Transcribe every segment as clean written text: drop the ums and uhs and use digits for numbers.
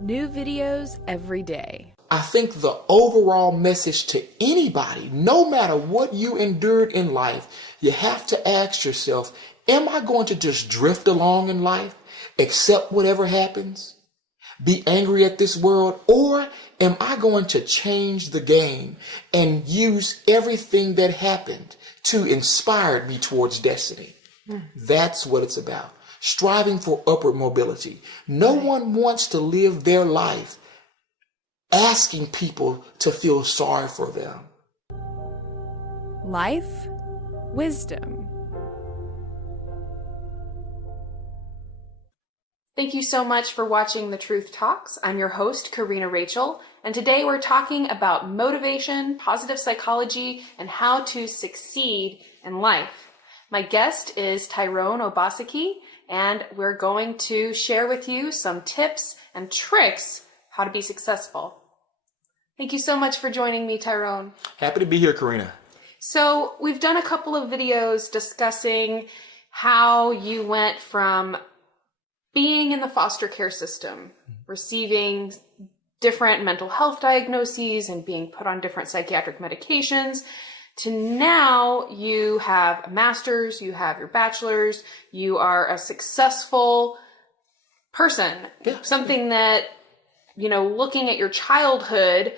New videos every day. I think the overall message to anybody, no matter what you endured in life, you have to ask yourself, am I going to just drift along in life, accept whatever happens, be angry at this world, or am I going to change the game and use everything that happened to inspire me towards destiny? That's what it's about. Striving for upward mobility. No one wants to live their life asking people to feel sorry for them. Life, wisdom. Thank you so much for watching The Truth Talks. I'm your host, Karina Rachel, and today we're talking about motivation, positive psychology, and how to succeed in life. My guest is Tyrone Obaseki, and we're going to share with you some tips and tricks how to be successful. Thank you so much for joining me, Tyrone. Happy to be here, Karina. So we've done a couple of videos discussing how you went from being in the foster care system, receiving different mental health diagnoses and being put on different psychiatric medications, to now you have a master's, you have your bachelor's, you are a successful person. Something that, you know, looking at your childhood,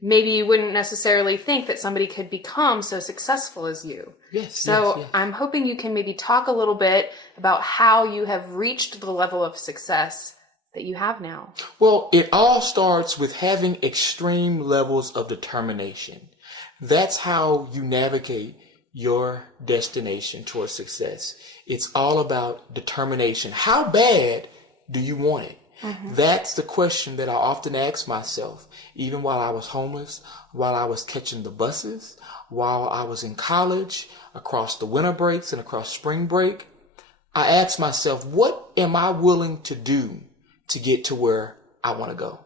maybe you wouldn't necessarily think that somebody could become so successful as you. Yes. I'm hoping you can maybe talk a little bit about how you have reached the level of success that you have now. Well, it all starts with having extreme levels of determination. That's how you navigate your destination towards success. It's all about determination. How bad do you want it? That's the question that I often ask myself, even while I was homeless, while I was catching the buses, while I was in college, across the winter breaks and across spring break. I asked myself, what am I willing to do to get to where I want to go?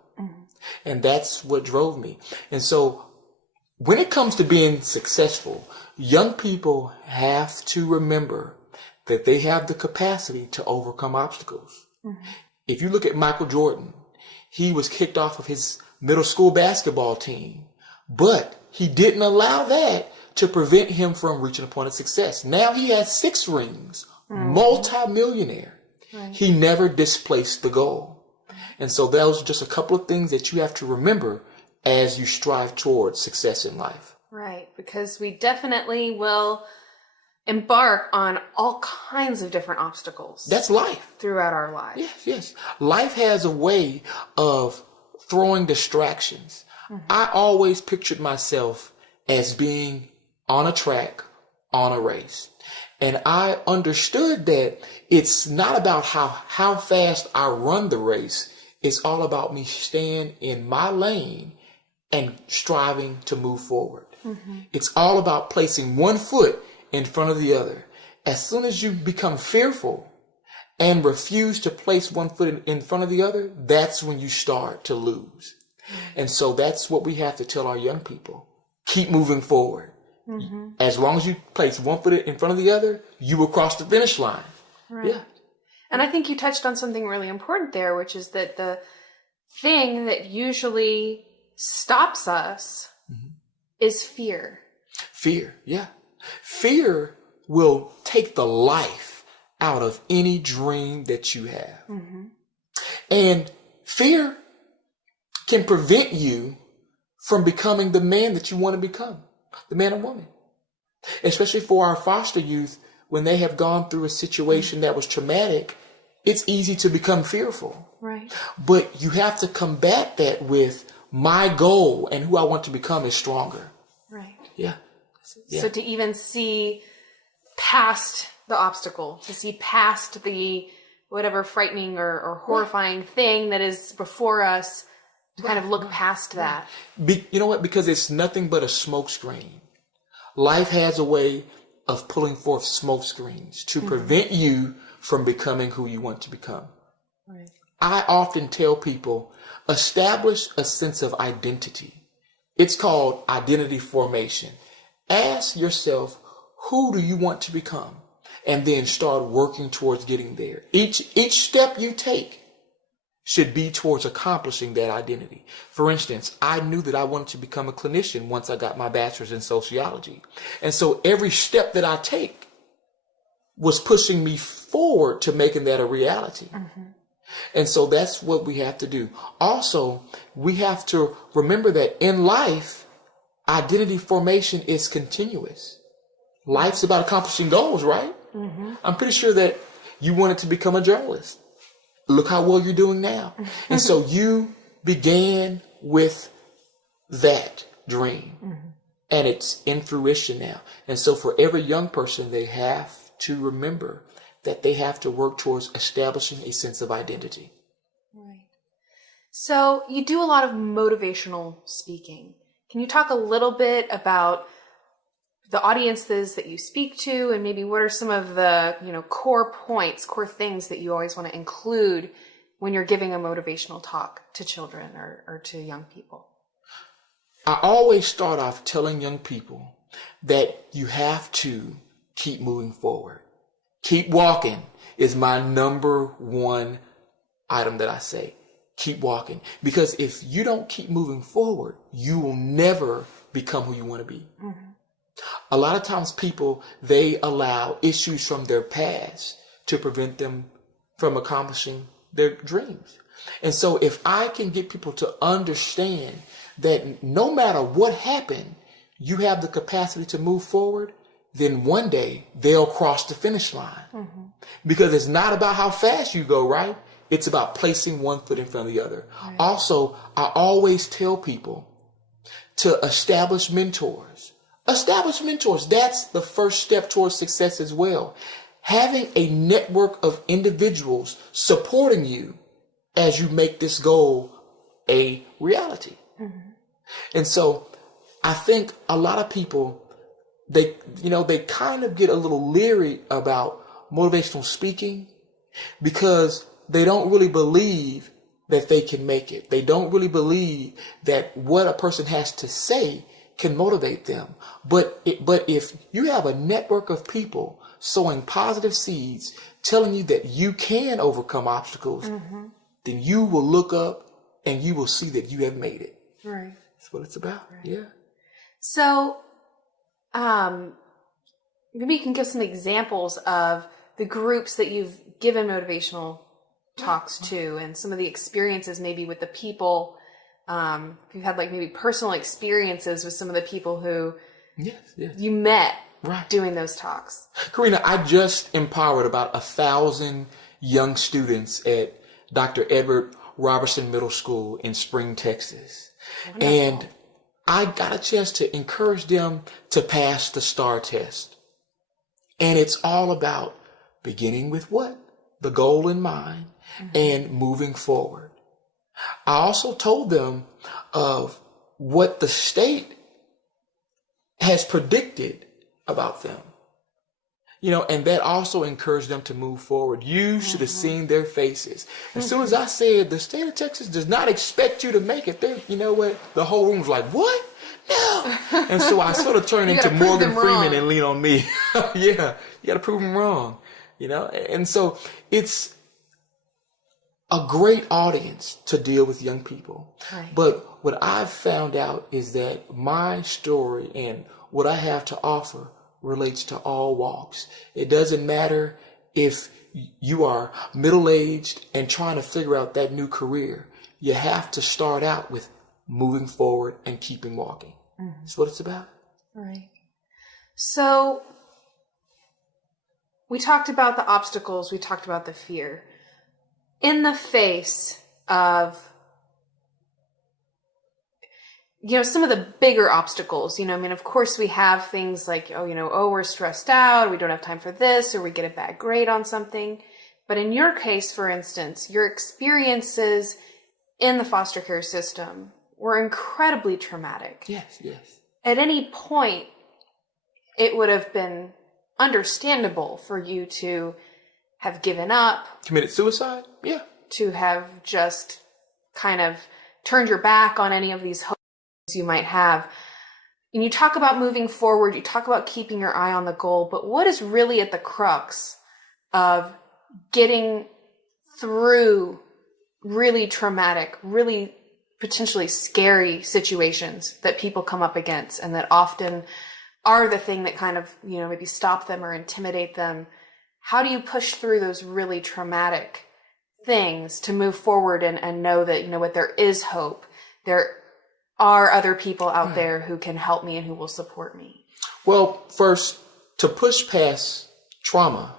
And that's what drove me. And so when it comes to being successful, young people have to remember that they have the capacity to overcome obstacles. If you look at Michael Jordan, he was kicked off of his middle school basketball team, but he didn't allow that to prevent him from reaching a point of success. Now he has 6 rings, multi-millionaire. He never displaced the goal. And so those are just a couple of things that you have to remember as you strive towards success in life. Right, because we definitely will embark on all kinds of different obstacles. That's life. Throughout our lives. Yes. Life has a way of throwing distractions. I always pictured myself as being on a track, on a race. And I understood that it's not about how fast I run the race. It's all about me staying in my lane and striving to move forward. It's all about placing one foot in front of the other. As soon as you become fearful and refuse to place one foot in front of the other, that's when you start to lose. And so that's what we have to tell our young people. Keep moving forward. As long as you place one foot in front of the other, you will cross the finish line. Right. Yeah. And I think you touched on something really important there, which is that the thing that usually stops us is fear. Fear, yeah. Fear will take the life out of any dream that you have. And fear can prevent you from becoming the man that you want to become, the man or woman. Especially for our foster youth, when they have gone through a situation that was traumatic, it's easy to become fearful. Right. But you have to combat that with my goal and who I want to become is stronger. Right. Yeah. So to even see past the obstacle, to see past the whatever frightening or horrifying thing that is before us, to kind of look past that. You know what? Because it's nothing but a smoke screen. Life has a way of pulling forth smoke screens to prevent you from becoming who you want to become. Right. I often tell people, establish a sense of identity. It's called identity formation. Ask yourself, who do you want to become? And then start working towards getting there. Each step you take should be towards accomplishing that identity. For instance, I knew that I wanted to become a clinician once I got my bachelor's in sociology. And so every step that I take was pushing me forward to making that a reality. And so that's what we have to do. Also, we have to remember that in life, identity formation is continuous. Life's about accomplishing goals, right? I'm pretty sure that you wanted to become a journalist. Look how well you're doing now. And so you began with that dream and it's in fruition now. And so for every young person, they have to remember that they have to work towards establishing a sense of identity. Right. So you do a lot of motivational speaking. Can you talk a little bit about the audiences that you speak to, and maybe what are some of the, core points, core things that you always want to include when you're giving a motivational talk to children or to young people? I always start off telling young people that you have to keep moving forward. Keep walking is my number one item that I say. Keep walking. Because if you don't keep moving forward, you will never become who you want to be. A lot of times people, they allow issues from their past to prevent them from accomplishing their dreams. And so if I can get people to understand that no matter what happened, you have the capacity to move forward, then one day they'll cross the finish line. Because it's not about how fast you go, right? It's about placing one foot in front of the other. Right. Also, I always tell people to establish mentors. Establish mentors. That's the first step towards success as well. Having a network of individuals supporting you as you make this goal a reality. And so I think a lot of people, they kind of get a little leery about motivational speaking because they don't really believe that they can make it. They don't really believe that what a person has to say can motivate them. But if you have a network of people sowing positive seeds, telling you that you can overcome obstacles, then you will look up and you will see that you have made it. Right. That's what it's about. Right. Yeah. So, maybe you can give some examples of the groups that you've given motivational talks to and some of the experiences maybe with the people. You've had maybe personal experiences with some of the people who you met doing those talks. Karina, I just empowered about 1,000 young students at Dr. Edward Robertson Middle School in Spring, Texas. Wonderful. And I got a chance to encourage them to pass the STAR test. And it's all about beginning with what? The goal in mind and moving forward. I also told them of what the state has predicted about them. And that also encouraged them to move forward. You should have seen their faces. As soon as I said, the state of Texas does not expect you to make it, you know what? The whole room was like, what? No. And so I sort of turned into Morgan Freeman and lean on me. Yeah, you got to prove them wrong. And so it's a great audience to deal with young people. Right. But what I've found out is that my story and what I have to offer relates to all walks. It doesn't matter if you are middle-aged and trying to figure out that new career. You have to start out with moving forward and keeping walking. That's what it's about. Right. So we talked about the obstacles. We talked about the fear. In the face of some of the bigger obstacles, of course we have things like, we're stressed out, we don't have time for this, or we get a bad grade on something. But in your case, for instance, your experiences in the foster care system were incredibly traumatic. Yes. At any point, it would have been understandable for you to have given up. Committed suicide? Yeah. To have just kind of turned your back on any of these hopes you might have. And you talk about moving forward, you talk about keeping your eye on the goal, but what is really at the crux of getting through really traumatic, really potentially scary situations that people come up against, and that often are the thing that kind of, maybe stop them or intimidate them. How do you push through those really traumatic things to move forward and know that, there is hope? There are other people out there who can help me and who will support me. Well, first, to push past trauma,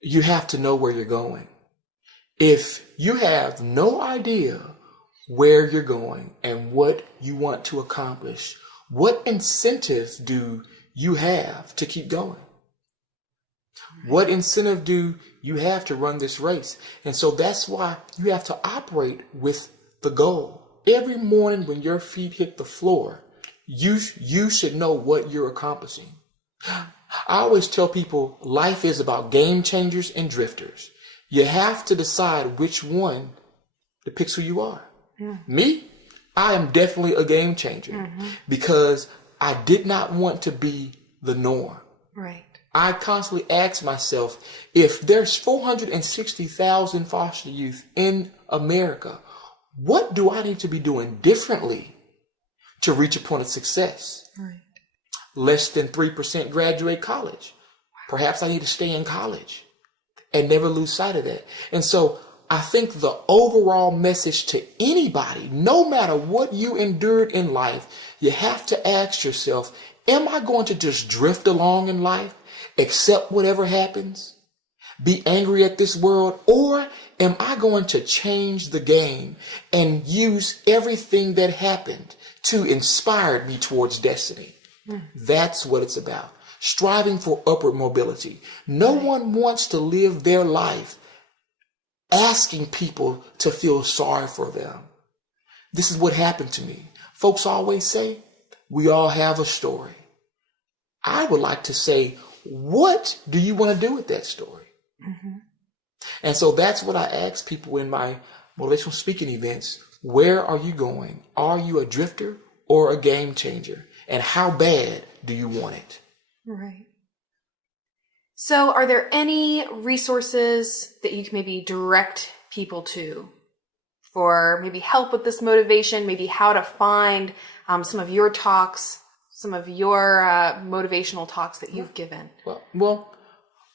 you have to know where you're going. If you have no idea where you're going and what you want to accomplish, what incentive do you have to keep going? What incentive do you have to run this race? And so that's why you have to operate with the goal. Every morning when your feet hit the floor, you should know what you're accomplishing. I always tell people life is about game changers and drifters. You have to decide which one depicts who you are. Me, I am definitely a game changer because I did not want to be the norm. Right. I constantly ask myself, if there's 460,000 foster youth in America, what do I need to be doing differently to reach a point of success? Right. Less than 3% graduate college. Perhaps I need to stay in college and never lose sight of that. And so I think the overall message to anybody, no matter what you endured in life, you have to ask yourself, am I going to just drift along in life, accept whatever happens, be angry at this world, or am I going to change the game and use everything that happened to inspire me towards destiny? That's what it's about. Striving for upward mobility. No one wants to live their life asking people to feel sorry for them. This is what happened to me. Folks always say, we all have a story. I would like to say, what do you want to do with that story? And so that's what I ask people in my motivational speaking events. Where are you going? Are you a drifter or a game changer? And how bad do you want it? Right. So are there any resources that you can maybe direct people to for maybe help with this motivation, maybe how to find some of your talks, some of your motivational talks that you've given? Well,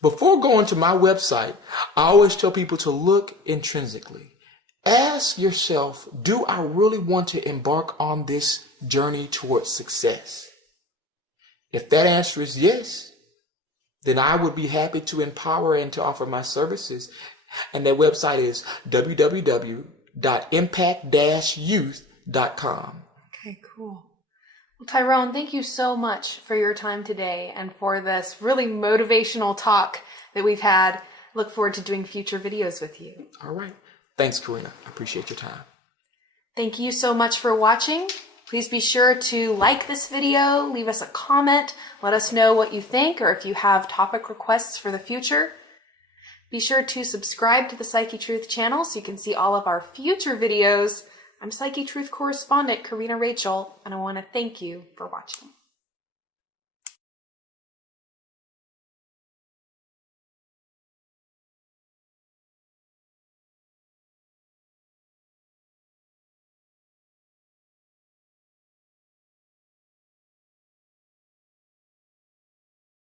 before going to my website, I always tell people to look intrinsically. Ask yourself, do I really want to embark on this journey towards success? If that answer is yes, then I would be happy to empower and to offer my services. And that website is www.impact-youth.com. Okay, cool. Well, Tyrone, thank you so much for your time today and for this really motivational talk that we've had. Look forward to doing future videos with you. All right. Thanks, Karina. I appreciate your time. Thank you so much for watching. Please be sure to like this video, leave us a comment, let us know what you think, or if you have topic requests for the future. Be sure to subscribe to the Psyche Truth channel so you can see all of our future videos. I'm Psyche Truth correspondent Karina Rachel, and I want to thank you for watching.